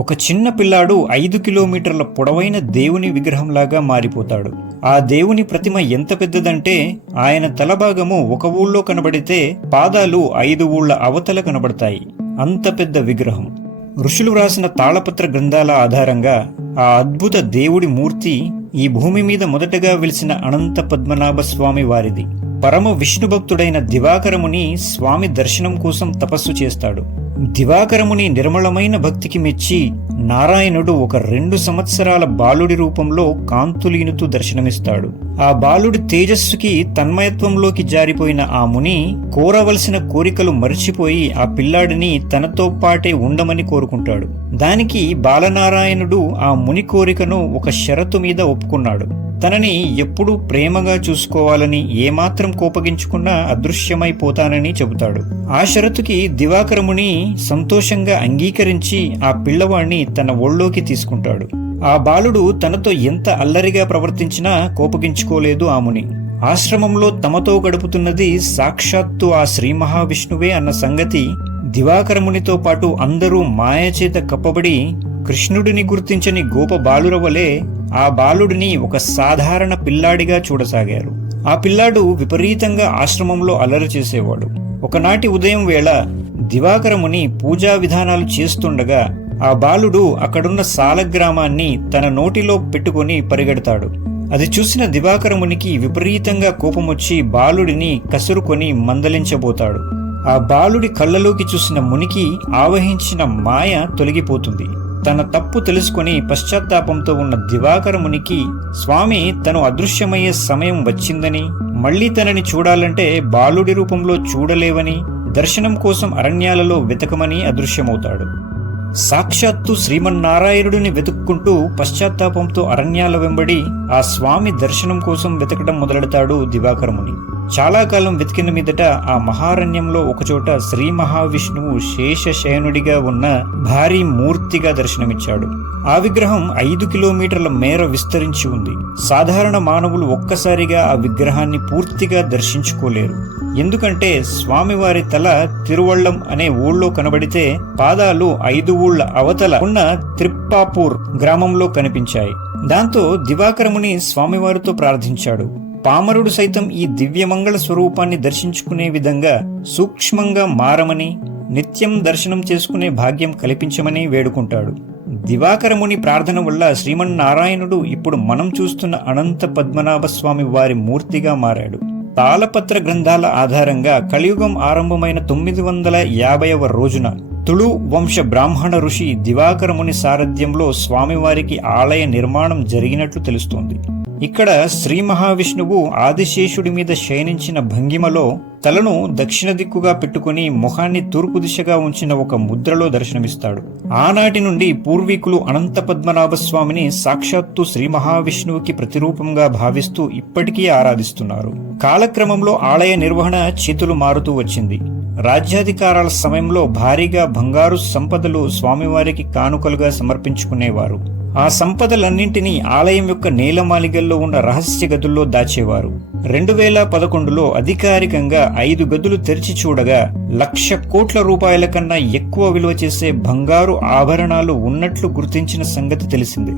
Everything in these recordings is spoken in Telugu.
ఒక చిన్న పిల్లాడు 5 కిలోమీటర్ల పొడవైన దేవుని విగ్రహంలాగా మారిపోతాడు. ఆ దేవుని ప్రతిమ ఎంత పెద్దదంటే ఆయన తలభాగము ఒక ఊళ్ళో కనబడితే పాదాలు 5 ఊళ్ళ అవతల కనబడతాయి. అంత పెద్ద విగ్రహం. ఋషులు వ్రాసిన తాళపత్ర గ్రంథాల ఆధారంగా ఆ అద్భుత దేవుడి మూర్తి ఈ భూమి మీద మొదటగా వెలిసిన అనంత పద్మనాభ స్వామి వారిది. పరమ విష్ణుభక్తుడైన దివాకరముని స్వామి దర్శనం కోసం తపస్సు చేస్తాడు. దివాకరముని నిర్మలమైన భక్తికి మెచ్చి నారాయణుడు ఒక 2 సంవత్సరాల బాలుడి రూపంలో కాంతులీనుతూ దర్శనమిస్తాడు. ఆ బాలుడి తేజస్సుకి తన్మయత్వంలోకి జారిపోయిన ఆ ముని కోరవలసిన కోరికలు మర్చిపోయి ఆ పిల్లాడిని తనతో పాటే ఉండమని కోరుకుంటాడు. దానికి బాలనారాయణుడు ఆ ముని కోరికను ఒక షరతు మీద ఒప్పుకున్నాడు. తనని ఎప్పుడూ ప్రేమగా చూసుకోవాలని, ఏమాత్రం కోపగించుకున్నా అదృశ్యమైపోతానని చెబుతాడు. ఆ షరతుకి దివాకరముని సంతోషంగా అంగీకరించి ఆ పిల్లవాణ్ణి తన ఒళ్ళోకి తీసుకుంటాడు. ఆ బాలుడు తనతో ఎంత అల్లరిగా ప్రవర్తించినా కోపగించుకోలేదు ఆ ముని. ఆశ్రమంలో తమతో గడుపుతున్నది సాక్షాత్తు ఆ శ్రీ మహావిష్ణువే అన్న సంగతి దివాకరమునితో పాటు అందరూ మాయచేత కప్పబడి కృష్ణుడిని గుర్తించని గోప బాలురవలే ఆ బాలుడిని ఒక సాధారణ పిల్లాడిగా చూడసాగారు. ఆ పిల్లాడు విపరీతంగా ఆశ్రమంలో అల్లరి చేసేవాడు. ఒకనాటి ఉదయం వేళ దివాకరముని పూజా విధానాలు చేస్తుండగా ఆ బాలుడు అక్కడున్న సాలగ్రామాన్ని తన నోటిలో పెట్టుకుని పరిగెడతాడు. అది చూసిన దివాకరమునికి విపరీతంగా కోపమొచ్చి బాలుడిని కసురుకొని మందలించబోతాడు. ఆ బాలుడి కళ్ళలోకి చూసిన మునికి ఆవహించిన మాయ తొలగిపోతుంది. తన తప్పు తెలుసుకుని పశ్చాత్తాపంతో ఉన్న దివాకరమునికి స్వామి తను అదృశ్యమయ్యే సమయం వచ్చిందని, మళ్లీ తనని చూడాలంటే బాలుడి రూపంలో చూడలేవని, దర్శనం కోసం అరణ్యాలలో వెతకమని అదృశ్యమవుతాడు. సాక్షాత్తు శ్రీమన్నారాయణుడిని వెతుక్కుంటూ పశ్చాత్తాపంతో అరణ్యాల వెంబడి ఆ స్వామి దర్శనం కోసం వెతకడం మొదలెడతాడు దివాకరముని. చాలా కాలం వెతికిన మీదట ఆ మహారణ్యంలో ఒకచోట శ్రీ మహావిష్ణువు శేషశయనుడిగా ఉన్న భారీ మూర్తిగా దర్శనమిచ్చాడు. ఆ విగ్రహం 5 కిలోమీటర్ల మేర విస్తరించి ఉంది. సాధారణ మానవులు ఒక్కసారిగా ఆ విగ్రహాన్ని పూర్తిగా దర్శించుకోలేరు. ఎందుకంటే స్వామివారి తల తిరువళ్ళం అనే ఊళ్ళో కనబడితే పాదాలు 5 ఊళ్ళ అవతల ఉన్న త్రిప్పాపూర్ గ్రామంలో కనిపించాయి. దాంతో దివాకరముని స్వామివారితో ప్రార్థించాడు. పామరుడు సైతం ఈ దివ్యమంగళ స్వరూపాన్ని దర్శించుకునే విధంగా సూక్ష్మంగా మారమని, నిత్యం దర్శనం చేసుకునే భాగ్యం కల్పించమని వేడుకుంటాడు. దివాకరముని ప్రార్థన వల్ల శ్రీమన్నారాయణుడు ఇప్పుడు మనం చూస్తున్న అనంత పద్మనాభ స్వామి వారి మూర్తిగా మారాడు. తాళపత్ర గ్రంథాల ఆధారంగా కలియుగం ఆరంభమైన 950వ రోజున తుళు వంశ బ్రాహ్మణ ఋషి దివాకరముని సారథ్యంలో స్వామివారికి ఆలయ నిర్మాణం జరిగినట్లు తెలుస్తోంది. ఇక్కడ శ్రీ మహావిష్ణువు ఆదిశేషుడి మీద శయనించిన భంగిమలో తలను దక్షిణ దిక్కుగా పెట్టుకుని ముఖాన్ని తూర్పు దిశగా ఉంచిన ఒక ముద్రలో దర్శనమిస్తాడు. ఆనాటి నుండి పూర్వీకులు అనంత పద్మనాభ స్వామిని సాక్షాత్తు శ్రీ మహావిష్ణువుకి ప్రతిరూపంగా భావిస్తూ ఇప్పటికీ ఆరాధిస్తున్నారు. కాలక్రమంలో ఆలయ నిర్వహణ చేతులు మారుతూ వచ్చింది. రాజ్యాధికారాల సమయంలో భారీగా బంగారు సంపదలు స్వామివారికి కానుకలుగా సమర్పించుకునేవారు. ఆ సంపదలన్నింటినీ ఆలయం యొక్క నేలమాలిగల్లో ఉన్న రహస్య గదుల్లో దాచేవారు. 2011లో అధికారికంగా 5 గదులు తెరిచి చూడగా 1,00,000 కోట్ల రూపాయల కన్నా ఎక్కువ విలువ చేసే బంగారు ఆభరణాలు ఉన్నట్లు గుర్తించిన సంగతి తెలిసిందే.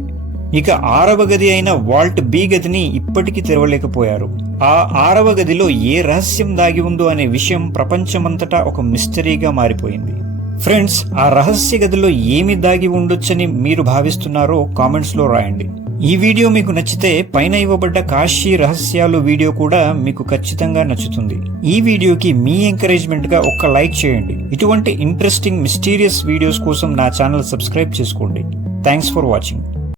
ఇక 6వ గది అయిన వాల్ట్ బి గదిని ఇప్పటికీ తెరవలేకపోయారు. ఆ 6వ గదిలో ఏ రహస్యం దాగి ఉందో అనే విషయం ప్రపంచమంతటా ఒక మిస్టరీగా మారిపోయింది. ఫ్రెండ్స్, ఆ రహస్య గదిలో ఏమి దాగి ఉండొచ్చని మీరు భావిస్తున్నారో కామెంట్స్ లో రాయండి. ఈ వీడియో మీకు నచ్చితే పైన ఇవ్వబడ్డ కాశీ రహస్యాలు వీడియో కూడా మీకు ఖచ్చితంగా నచ్చుతుంది. ఈ వీడియోకి మీ ఎంకరేజ్మెంట్ గా ఒక్క లైక్ చేయండి. ఇటువంటి ఇంట్రెస్టింగ్ మిస్టీరియస్ వీడియోస్ కోసం నా ఛానల్ సబ్స్క్రైబ్ చేసుకోండి. Thanks for watching.